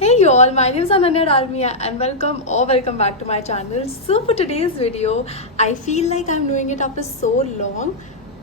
Hey y'all, my name is Ananya Dalmia and welcome back to my channel. So for today's video, I feel like I'm doing it after so long,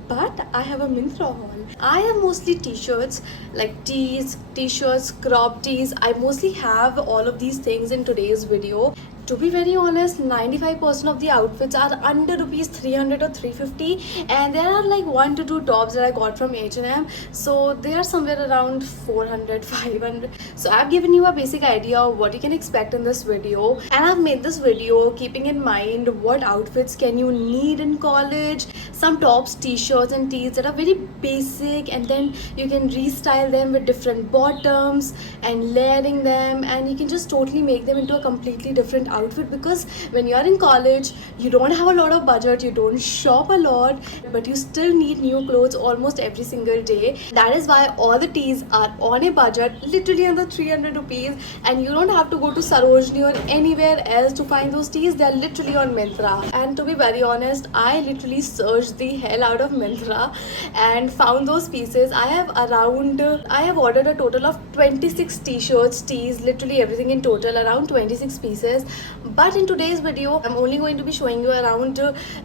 but I have a Myntra haul. I have mostly t-shirts, like tees, t-shirts, crop tees. I mostly have all of these things in today's video. To be very honest, 95% of the outfits are under rupees 300 or 350, and there are like 1 to 2 tops that I got from H&M, so they are somewhere around 400, 500. So I've given you a basic idea of what you can expect in this video, and I've made this video keeping in mind what outfits can you need in college, some tops, t-shirts and tees that are very basic, and then you can restyle them with different bottoms and layering them, and you can just totally make them into a completely different outfit. Because when you are in college, you don't have a lot of budget, you don't shop a lot, but you still need new clothes almost every single day. That is why all the tees are on a budget, literally under 300 rupees, and you don't have to go to Sarojini or anywhere else to find those tees. They are literally on Myntra. And to be very honest, I literally searched the hell out of Myntra and found those pieces. I have ordered a total of 26 t-shirts, tees, literally everything in total, around 26 pieces. But in today's video, I'm only going to be showing you around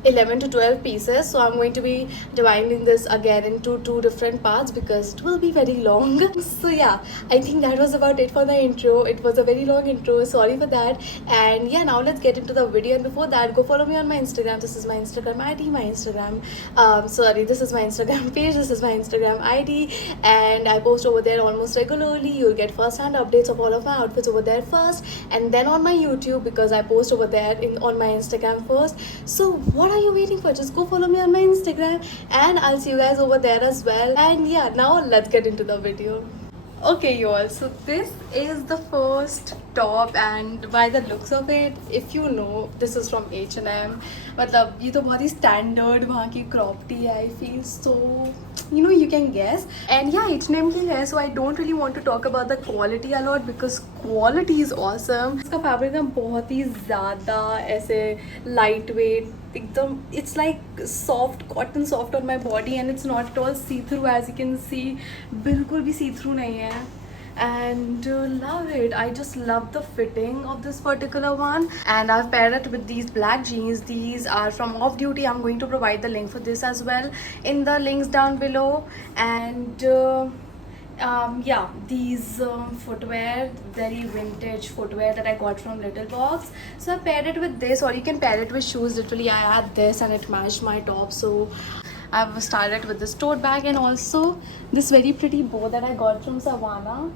11 to 12 pieces. So I'm going to be dividing this again into two different parts because it will be very long. So yeah, I think that was about it for the intro. It was a very long intro, sorry for that. And yeah, now let's get into the video. And before that, go follow me on my Instagram. This is my Instagram ID, my Instagram this is my Instagram page, this is my Instagram ID, and I post over there almost regularly. You'll get first-hand updates of all of my outfits over there first, and then on my YouTube, because I post over there on my Instagram first. So what are you waiting for? Just go follow me on my Instagram, and I'll see you guys over there as well. And yeah, now let's get into the video. Okay y'all, so this is the first top, and by the looks of it, if you know, this is from H&M. मतलब ये तो बहुत ही standard वहाँ की crop tee है. I feel so, you can guess. And yeah, H&M की है, so I don't really want to talk about the quality a lot because quality is awesome. इसका fabric ना बहुत ही ज़्यादा ऐसे lightweight, एकदम, it's like soft cotton soft on my body, and it's not at all see through, as you can see. बिल्कुल भी see through नहीं है. And love it. I just love the fitting of this particular one, and I've paired it with these black jeans. These are from Off Duty. I'm going to provide the link for this as well in the links down below. And yeah, these footwear, very vintage footwear that I got from Little Box. So I paired it with this, or you can pair it with shoes. Literally, I had this and it matched my top, so I've started with this tote bag, and also this very pretty bow that I got from Savannah.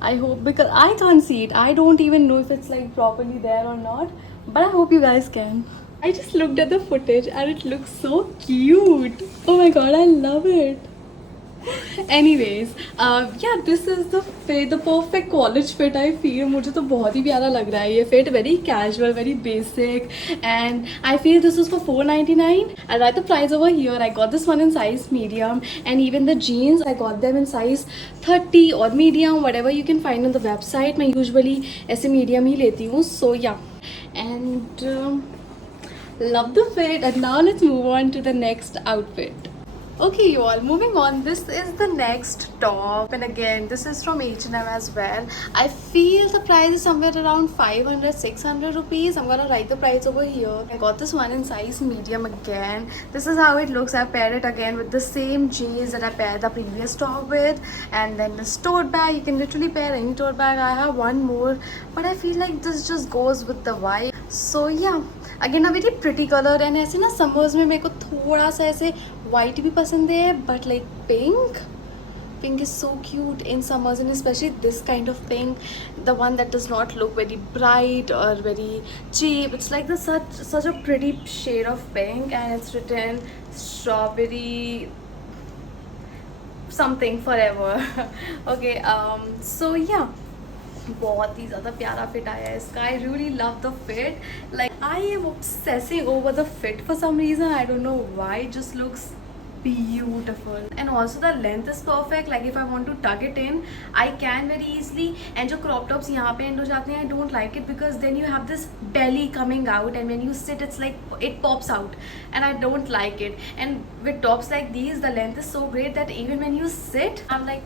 I hope, because I can't see it, I don't even know if it's like properly there or not, but I hope you guys can. I just looked at the footage and it looks so cute. Oh my god, I love it. Anyways, yeah, this is the fit, the perfect college fit. I feel मुझे तो बहुत ही प्यारा लग रहा है ये fit. Very casual, very basic, and I feel this is for $4.99. I'll write the price over here. I got this one in size medium, and even the jeans I got them in size 30 or medium, whatever you can find on the website. मैं usually ऐसे medium ही लेती हूँ. So yeah, and love the fit. And now let's move on to the next outfit. Okay you all, moving on, this is the next top, and again this is from H&M as well. I feel the price is somewhere around 500-600 rupees. I'm gonna write the price over here. I got this one in size medium again. This is how it looks. I paired it again with the same jeans that I paired the previous top with, and then this tote bag. You can literally pair any tote bag. I have one more, but I feel like this just goes with the vibe. So yeah, again a very pretty color, and ऐसे ना summers में मेरे को थोड़ा सा ऐसे white भी पसंद है, but like pink is so cute in summers, and especially this kind of pink, the one that does not look very bright or very cheap. It's like the such a pretty shade of pink, and it's written strawberry something forever. Okay, so yeah, बहुत ही ज़्यादा प्यारा fit आया है इसका. I really love the fit. Like I am obsessing over the fit for some reason. I don't know why. It just looks beautiful, and also the length is perfect. Like if I want to tuck it in, I can very easily. And जो crop tops यहाँ पे end हो जाते हैं, I don't like it because then you have this belly coming out, and when you sit, it's like it pops out, and I don't like it. And with tops like these, the length is so great that even when you sit, I'm like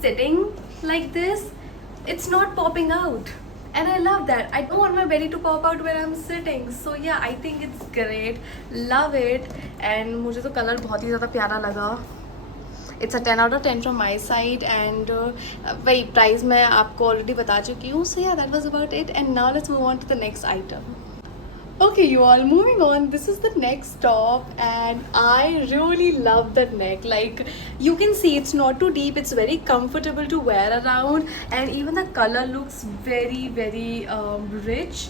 sitting like this, it's not popping out, and I love that. I don't want my belly to pop out when I'm sitting. So yeah, I think it's great, love it. And मुझे तो colour बहुत ही ज़्यादा प्यारा लगा. It's a 10 out of 10 from my side. And वही price मैं आपको ऑलरेडी बता चुकी हूँ. So yeah, that was about it. And now let's move on to the next item. Okay, you all, moving on. This is the next top, and I really love the neck. Like, you can see it's not too deep, it's very comfortable to wear around, and even the color looks very, very rich.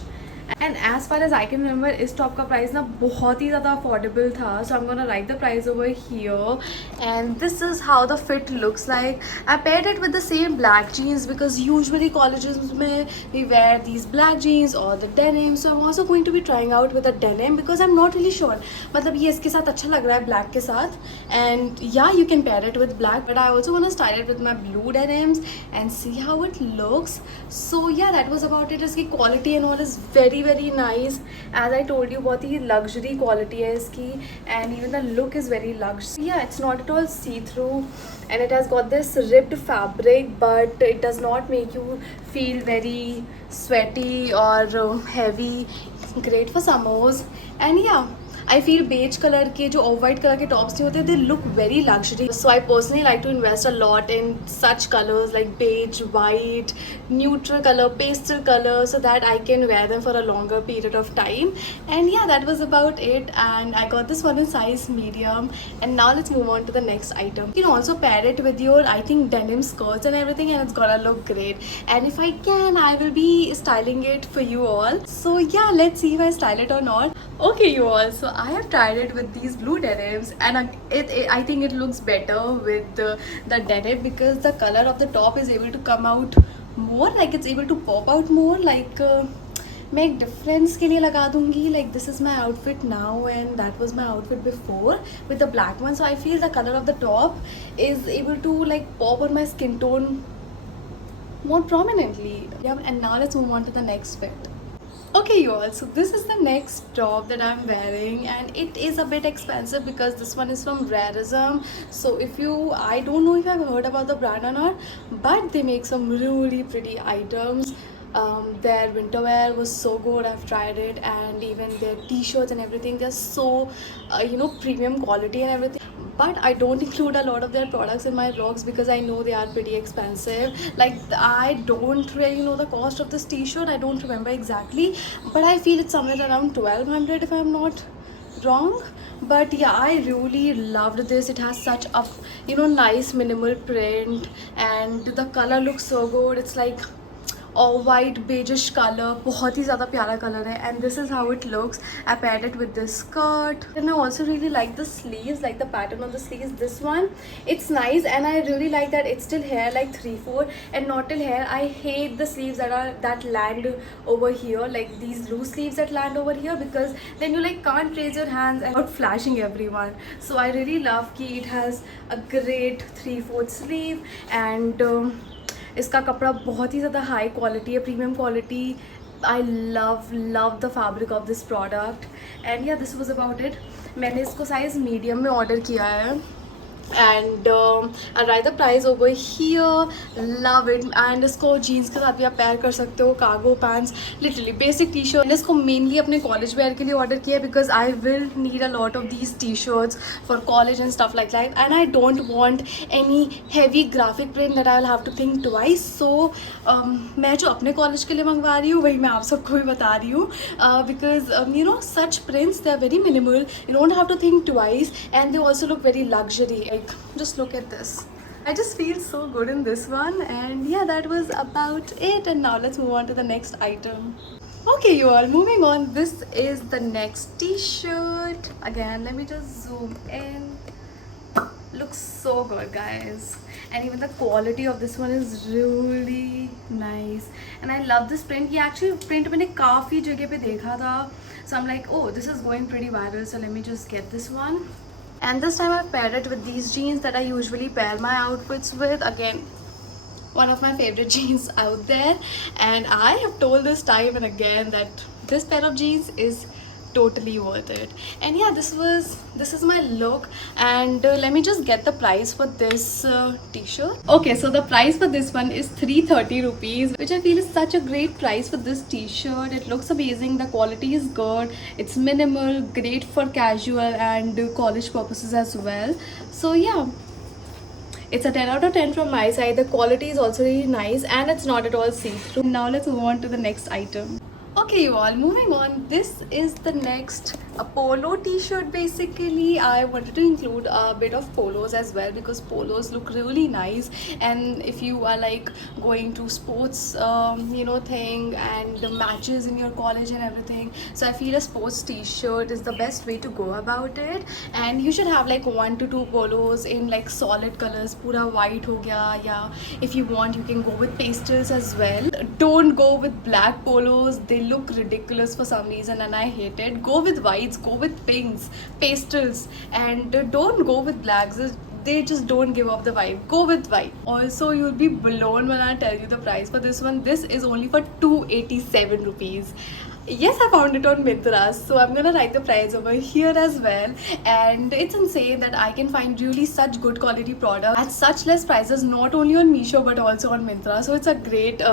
And as far as I can remember, इस top का price ना बहुत ही ज़्यादा affordable था. So I'm gonna write the price over here. And this is how the fit looks like. I paired it with the same black jeans because usually colleges में we wear these black jeans or the denim. So I'm also going to be trying out with the denim because I'm not really sure. मतलब ये इसके साथ अच्छा लग रहा है black के साथ. And yeah, you can pair it with black. But I also wanna style it with my blue denims and see how it looks. So yeah, that was about it. इसकी quality and all is very nice. As I told you, बहुत ही luxury quality है इसकी, and even the look is very luxe. Yeah, it's not at all see-through, and it has got this ribbed fabric, but it does not make you feel very sweaty or heavy. Great for summers. And yeah, I feel beige colour के जो of white colour के tops नहीं होते, they look very luxury. So I personally like to invest a lot in such colors like beige, white, neutral color, pastel color, so that I can wear them for a longer period of time. And yeah, that was about it. And I got this one in size medium. And now let's move on to the next item. You can also pair it with your, I think, denim skirts and everything, and it's gonna look great. And if I can, I will be styling it for you all. So yeah, let's see if I style it or not. Okay, you all, so I have tried it with these blue denims, and I think it looks better with the denim because the color of the top is able to come out more, like it's able to pop out more. Like मैं एक difference के लिए लगा दूंगी. Like this is my outfit now and that was my outfit before with the black one. So I feel the color of the top is able to like pop on my skin tone more prominently. Yeah, and now let's move on to the next fit. Okay, you all, so this is the next top that I'm wearing, and it is a bit expensive because this one is from Rarism. So I don't know if I've heard about the brand or not, but they make some really pretty items. Their winter wear was so good. I've tried it, and even their t-shirts and everything, they're so premium quality and everything. But I don't include a lot of their products in my vlogs because I know they are pretty expensive. Like, I don't really know the cost of this t-shirt. I don't remember exactly, but I feel it's somewhere around 1200 if I'm not wrong. But yeah, I really loved this. It has such a nice minimal print, and the color looks so good. It's like off white beigish colour, बहुत ही ज़्यादा प्यारा colour है. And this is how it looks. I paired it with this skirt, and I also really like the sleeves, like the pattern of the sleeves. This one, it's nice, and I really like that it's still hair like 3/4 and not till hair. I hate the sleeves that land over here, like these loose sleeves that land over here, because then you like can't raise your hands and without flashing everyone. So I really love कि it has a great 3/4 sleeve, and इसका कपड़ा बहुत ही ज़्यादा high quality है, premium quality. I love the fabric of this product. And या, this was about it. मैंने इसको साइज़ मीडियम में ऑर्डर किया है. And I'll write the price over here. Love it. And इसको jeans के साथ भी आप पेयर कर सकते हो, cargo pants, literally basic t-shirt. मैंने इसको mainly अपने college wear के लिए order किया because I will need a lot of these t-shirts for college and stuff like that, and I don't want any heavy graphic print that I will have to think twice. So मैं जो अपने college के लिए मंगवा रही हूँ वही मैं आप सबको भी बता रही हूँ, because such prints, they are very minimal. You don't have to think twice, and they also look very luxury. Like, just look at this. I just feel so good in this one. And yeah, that was about it. And now let's move on to the next item. Okay, you all, moving on. This is the next t-shirt. Again, let me just zoom in. Looks so good, guys. And even the quality of this one is really nice. And I love this print. ये actually print मैंने काफ़ी जगह पे देखा था. So I'm like, oh, this is going pretty viral. So let me just get this one. And this time I've paired it with these jeans that I usually pair my outfits with. Again, one of my favorite jeans out there. And I have told this time and again that this pair of jeans is totally worth it. And yeah, this is my look. And let me just get the price for this t-shirt. Okay, so the price for this one is 330 rupees, which I feel is such a great price for this t-shirt. It looks amazing, the quality is good, it's minimal, great for casual and college purposes as well. So yeah, it's a 10 out of 10 from my side. The quality is also really nice and it's not at all see-through. Now let's move on to the next item. Okay, you all, moving on. This is the next a polo t-shirt. Basically, I wanted to include a bit of polos as well because polos look really nice. And if you are like going to sports, thing and the matches in your college and everything, so I feel a sports t-shirt is the best way to go about it. And you should have like 1 to 2 polos in like solid colors. Pura white ho gaya, yeah. If you want, you can go with pastels as well. Don't go with black polos. They look ridiculous for some reason and I hate it. Go with whites, go with pinks, pastels, and don't go with blacks. They just don't give off the vibe. Go with white. Also, you'll be blown when I tell you the price for this one. This is only for 287 rupees. Yes, I found it on Myntra, so I'm gonna write the price over here as well. And it's insane that I can find really such good quality product at such less prices, not only on Meesho but also on Myntra. So it's a great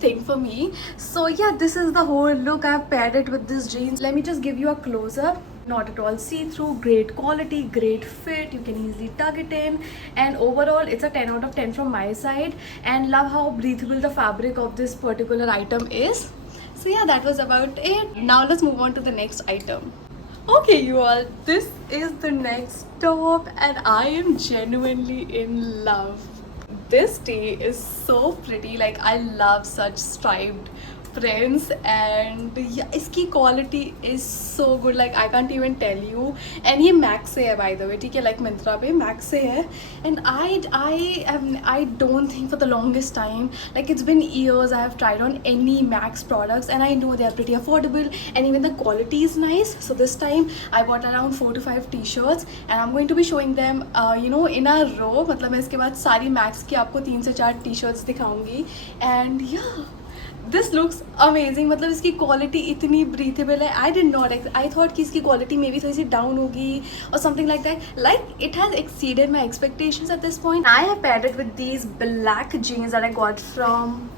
thing for me. So yeah, this is the whole look. I've paired it with this jeans. Let me just give you a close-up. Not at all see-through, great quality, great fit, you can easily tuck it in, and overall it's a 10 out of 10 from my side. And love how breathable the fabric of this particular item is. So yeah, that was about it. Now let's move on to the next item. Okay, you all, this is the next top and I am genuinely in love. This tee is so pretty. Like, I love such striped prints and yeah, iski quality is so good. Like, I can't even tell you. And ये Max से है, by the way, ठीक है, like Myntra पे Max से है. And I don't think for the longest time, like it's been years I have tried on any Max products and I know they are pretty affordable and even the quality is nice. So this time I bought around 4 to 5 t-shirts and I'm going to be showing them in a row. मतलब मैं इसके बाद सारी Max की आपको 3 से 4 t-shirts दिखाऊंगी. And yeah, this looks amazing. मतलब इसकी quality इतनी breathable है. I thought कि इसकी quality maybe थोड़ी सी down होगी or something like that. Like, it has exceeded my expectations at this point. I have paired it with these black jeans that I got from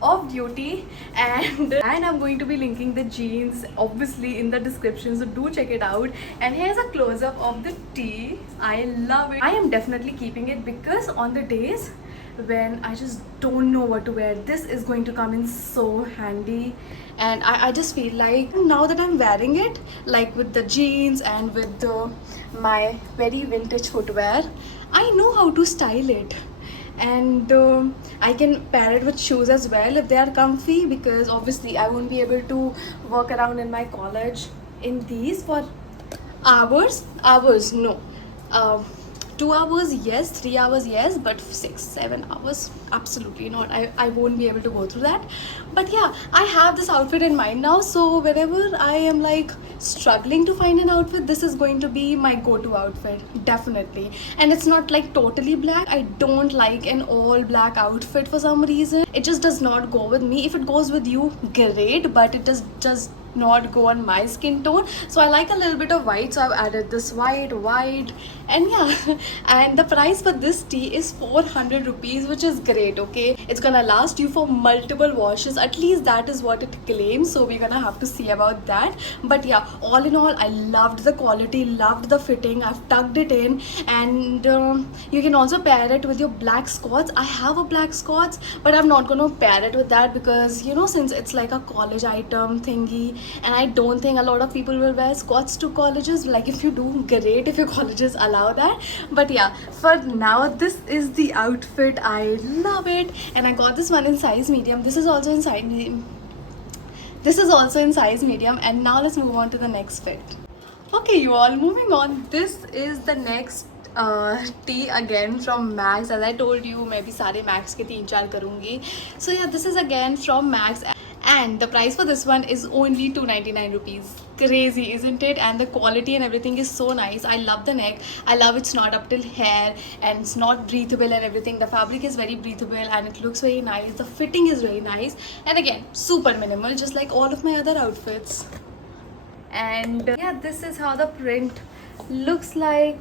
Off Duty, and I'm going to be linking the jeans obviously in the description, so do check it out. And here's a close-up of the tee. I love it. I am definitely keeping it because on the days when I just don't know what to wear, this is going to come in so handy. And I just feel like now that I'm wearing it, like with the jeans and with my very vintage footwear, I know how to style it. And I can pair it with shoes as well if they are comfy, because obviously I won't be able to walk around in my college in these for hours no, 2 hours yes, 3 hours yes, but 6-7 hours absolutely not. I won't be able to go through that. But yeah, I have this outfit in mind now, so whenever I am like struggling to find an outfit, this is going to be my go-to outfit, definitely. And it's not like totally black. I don't like an all black outfit for some reason. It just does not go with me. If it goes with you, great, but it just not go on my skin tone. So I like a little bit of white, so I've added this white, and yeah. And the price for this tee is 400 rupees, which is great. Okay, it's gonna last you for multiple washes, at least that is what it claims, so we're gonna have to see about that. But yeah, all in all, I loved the quality, loved the fitting. I've tucked it in, and you can also pair it with your black scots. I have a black scots, but I'm not gonna pair it with that because, you know, since it's like a college item thingy, and I don't think a lot of people will wear scots to colleges. Like, if you do, great, if your colleges allow that. But yeah, for now, this is the outfit. I love it, and I got this one in size medium. This is also in size medium. And now let's move on to the next fit. Okay, you all, moving on. This is the next tee again from Max. As I told you, मैं भी सारे Max के 3-4 करूँगी. So yeah, this is again from Max. And the price for this one is only 299 rupees. Crazy, isn't it? And the quality and everything is so nice. I love the neck. I love it's not up till hair and it's not breathable and everything. The fabric is very breathable and it looks very nice. The fitting is very nice. And again, super minimal, just like all of my other outfits. And yeah, this is how the print looks like.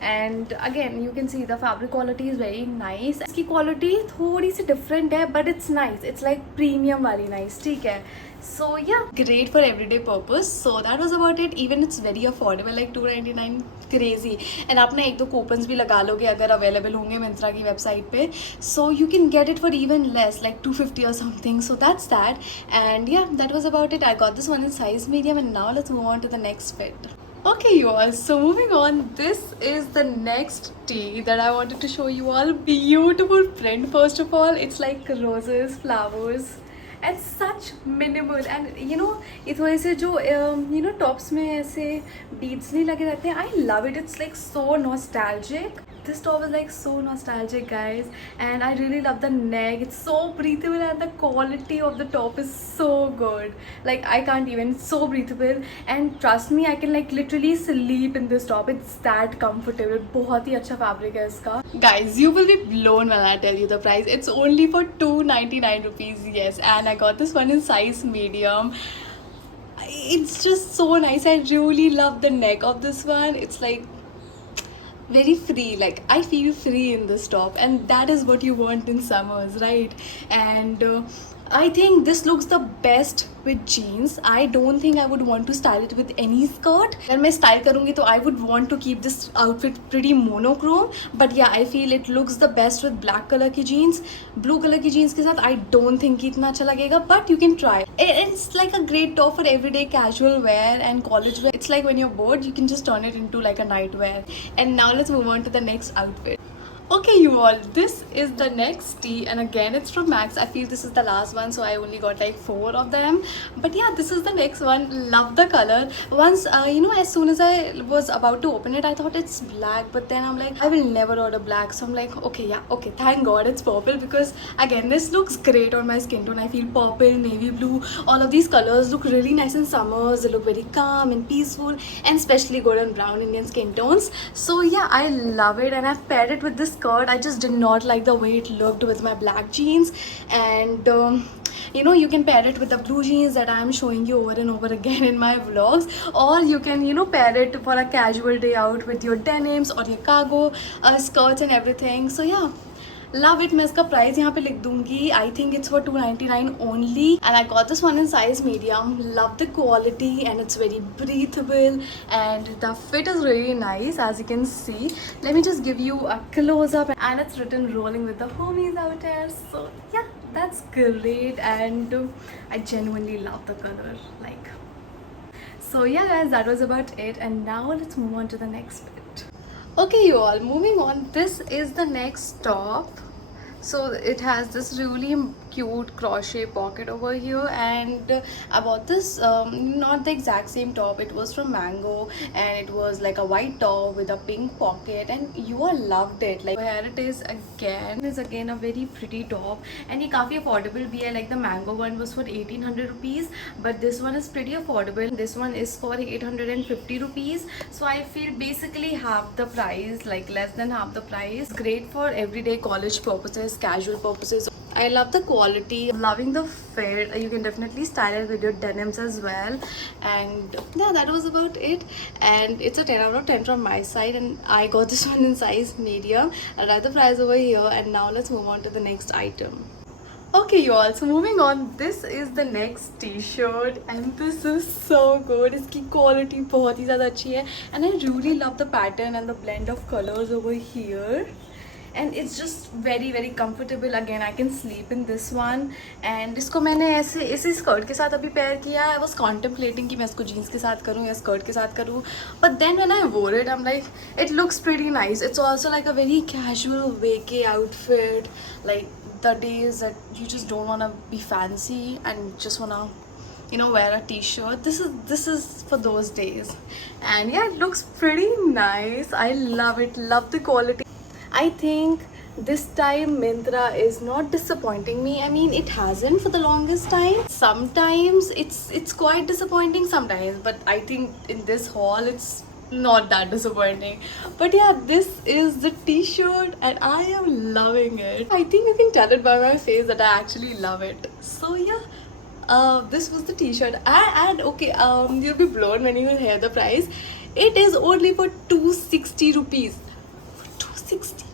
And again you can see the fabric quality is very nice. इसकी quality थोड़ी सी different है but it's nice. It's like premium वाली nice, ठीक है. So yeah, great for everyday purpose. So that was about it. Even it's very affordable, like 299. Crazy. And आप ना एक दो coupons भी लगा लोगे अगर available होंगे मिंत्रा की website पे. So you can get it for even less, like 250 or something. So that's that. And yeah, that was about it. I got this one in size medium and now let's move on to the next fit. Okay you all, so moving on, this is the next tee that I wanted to show you all. Beautiful print. First of all, it's like roses, flowers and such minimal. And you know, ये थोड़े से जो you know tops में ऐसे beads नहीं लगे रहते हैं. I love it. It's like so nostalgic. This top is like so nostalgic, guys, and I really love the neck. It's so breathable and the quality of the top is so good. Like I can't even, it's so breathable and trust me, I can like literally sleep in this top. It's that comfortable. बहुत ही अच्छा fabric है इसका. Guys, you will be blown when I tell you the price. It's only for 299 rupees. Yes, and I got this one in size medium. It's just so nice. I really love the neck of this one. It's like very free. Like I feel free in this top and that is what you want in summers, right? And I think this looks the best with jeans. I don't think I would want to style it with any skirt. अगर मैं style करूँगी तो I would want to keep this outfit pretty monochrome. But yeah, I feel it looks the best with black color की jeans. Blue color की jeans के साथ I don't think कि इतना अच्छा लगेगा. But you can try. It's like a great top for everyday casual wear and college wear. It's like when you're bored, you can just turn it into like a night wear. And now let's move on to the next outfit. Okay you all, this is the next tee and again it's from Max. I feel this is the last one, so I only got like 4 of them. But yeah, this is the next one. Love the color. Once you know, as soon as I was about to open it, I thought it's black, but then I'm like, I will never order black. So I'm like, okay, yeah, okay, thank God it's purple, because again this looks great on my skin tone. I feel purple, navy blue, all of these colors look really nice in summers. They look very calm and peaceful, and especially golden brown Indian skin tones. So yeah, I love it, and I've paired it with this skirt. I just did not like the way it looked with my black jeans. And you know, you can pair it with the blue jeans that I am showing you over and over again in my vlogs, or you can, you know, pair it for a casual day out with your denims or your cargo skirts and everything. So yeah, love it. मैं इसका price यहाँ पे लिख दूंगी. I think it's for 299 only, and I got this one in size medium. Love the quality, and it's very breathable, and the fit is really nice, as you can see. Let me just give you a close up, and it's written "Rolling with the homies" out there. So yeah, that's great, and I genuinely love the color. Like, so yeah, guys, that was about it, and now let's move on to the next bit. Okay you all, moving on, this is the next top. So it has this really cute crochet pocket over here, and I bought this not the exact same top. It was from Mango, and it was like a white top with a pink pocket, and you all loved it. Like, here it is again. It is again a very pretty top, and ये काफ़ी affordable भी है. Like the Mango one was for 1800 rupees, but this one is pretty affordable. This one is for 850 rupees. So I feel basically half the price, like less than half the price. Great for everyday college purposes, casual purposes. I love the quality, loving the fit. You can definitely style it with your denims as well. And yeah, that was about it, and it's a 10 out of 10 from my side, and I got this one in size medium. I'll write the price over here, and now let's move on to the next item. Okay you all, so moving on, this is the next t-shirt, and this is so good. इसकी quality बहुत ही ज़्यादा अच्छी है, and I really love the pattern and the blend of colors over here. And it's just very very comfortable. Again, I can sleep in this one. And इसको मैंने ऐसे इसी स्कर्ट के साथ अभी पेयर किया. I was contemplating कि मैं इसको जीन्स के साथ करूँ या स्कर्ट के साथ करूँ, but then when I wore it, I'm like, it looks pretty nice. It's also like a very casual vacay outfit, like the days that you just don't want to be fancy and just want to, you know, wear a t-shirt. This is for those days. And yeah, it looks pretty nice. I love it. Love the quality. I think this time Myntra is not disappointing me. I mean, it hasn't for the longest time. Sometimes it's quite disappointing sometimes, but I think in this haul it's not that disappointing. But yeah, this is the t-shirt and I am loving it. I think you can tell it by my face that I actually love it. So yeah, this was the t-shirt. And okay, you'll be blown when you will hear the price. It is only for 260 rupees. For 260.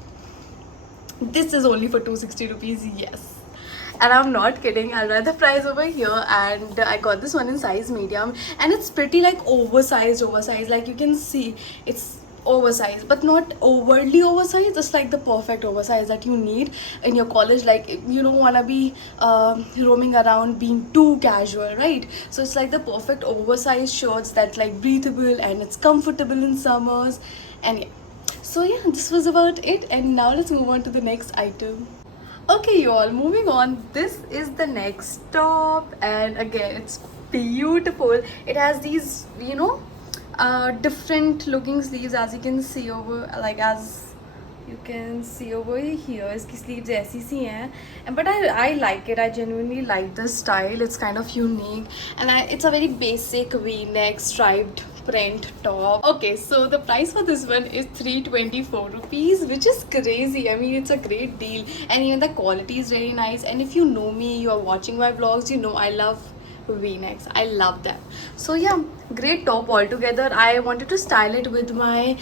This is only for 260 rupees, yes. And I'm not kidding, I'll write the price over here. And I got this one in size medium, and it's pretty like oversized. Like you can see, it's oversized, but not overly oversized. It's like the perfect oversize that you need in your college. Like you don't want to be roaming around being too casual, right? So it's like the perfect oversized shirts that like breathable and it's comfortable in summers. And yeah, so yeah, this was about it, and now let's move on to the next item. Okay, you all, moving on. This is the next top, and again, it's beautiful. It has these, different looking sleeves, as you can see over, like as you can see over here. इसकी sleeves ऐसी सी हैं, and but I like it. I genuinely like the style. It's kind of unique, and it's a very basic V-neck striped print top. Okay, so the price for this one is 324 rupees, which is crazy. I mean, it's a great deal, and even the quality is very nice. And if you know me, you are watching my vlogs, you know I love V-necks. I love them. So yeah, great top altogether. I wanted to style it with my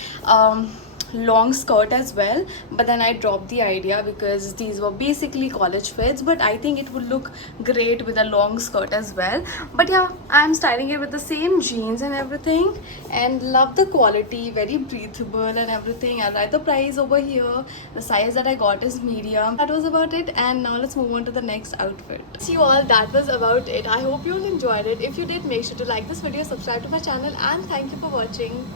long skirt as well, but then I dropped the idea because these were basically college fits, but I think it would look great with a long skirt as well. But yeah, I'm styling it with the same jeans and everything, and love the quality, very breathable and everything. I'll write the price over here. The size that I got is medium. That was about it, and now let's move on to the next outfit. See you all, that was about it. I hope you all enjoyed it. If you did, make sure to like this video, subscribe to my channel, and thank you for watching.